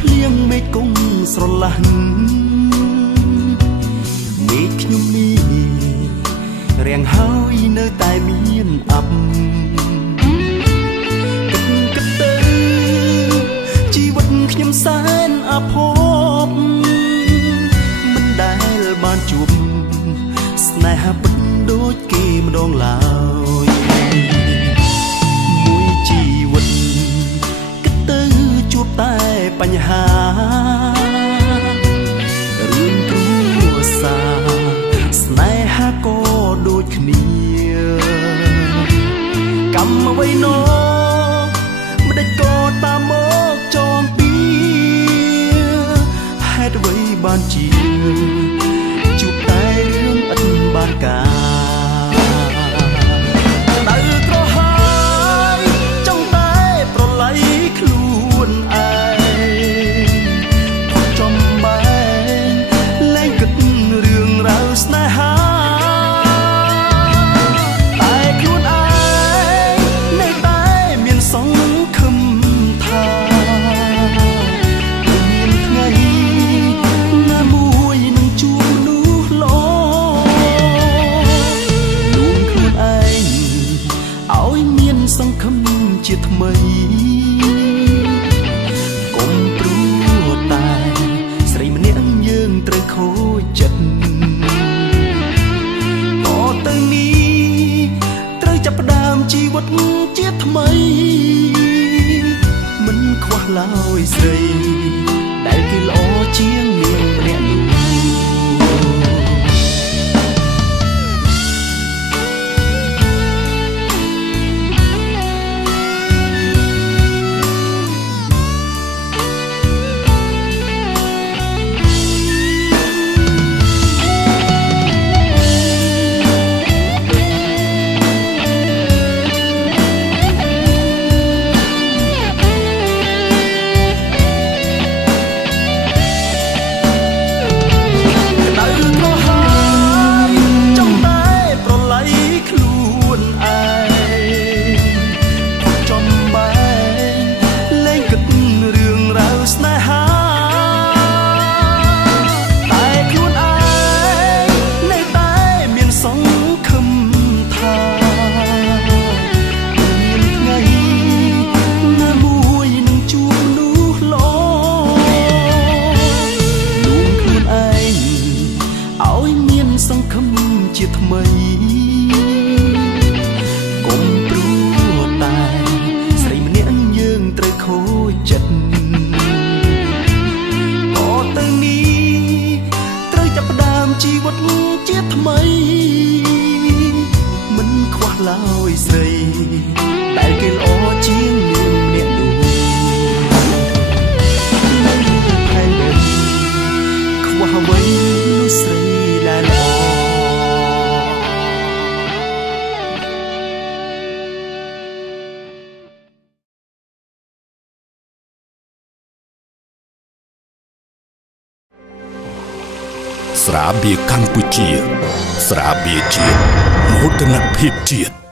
ភ្លៀងមេឃគង់ស្រឡះមេឃខ្ញុំនេះរាំងហើយនៅតែមានអាប់គិតទៅជីវិតខ្ញុំសែនអភ័ព្វមិនដែលបានជួបស្នេហាពិតដូចគេម្ដងឡើយមួយជីវិតគិតទៅជួបតែបញ្ហារឿងគ្រួសារស្នេហាក៏ដូចគ្នាកម្មអ្វីណោមិនដេចក៏តាមមកចងពីហេតុអ្វីបានជាជួបតែរឿងឥតបានការដៅក្រហើយចង់តែប្រឡ័យខ្លួនឯងផុតចំបែងលែងគិតរឿងរ៉ាវស្នេហាតែខ្លួនឯងនៅតែមានសង្ឃឹមថាមានថ្ងៃណាមួយនឹងជួបមនុស្សល្អលួងខ្លួនឯងឲ្យមានសង្ឃឹមជាថ្មីកុំព្រោះតែស្រីម្នាក់យើងត្រូវខូចចិត្តតទៅនេះត្រូវចាប់ផ្ដើមជីវិតជាថ្មីមិនខ្វះឡើយស្រីដែលគេល្អជាងនាងម្នាក់នោះសង្ឃឹមជាថ្មីកុំព្រោះតែស្រីម្នាក់យើងត្រូវខូចចិត្តតទៅនេះត្រូវចាប់ផ្ដើមជីវិតជាថ្មីមិនខ្វះឡើយស្រីដែលគេល្អជាងនាងម្នាក់នោះផែនខ្វះអ្វីនោះស្រីដែលល្អស្រាបៀរកម្ពុជាស្រាបៀរជាតិមោទនភាពជាតិ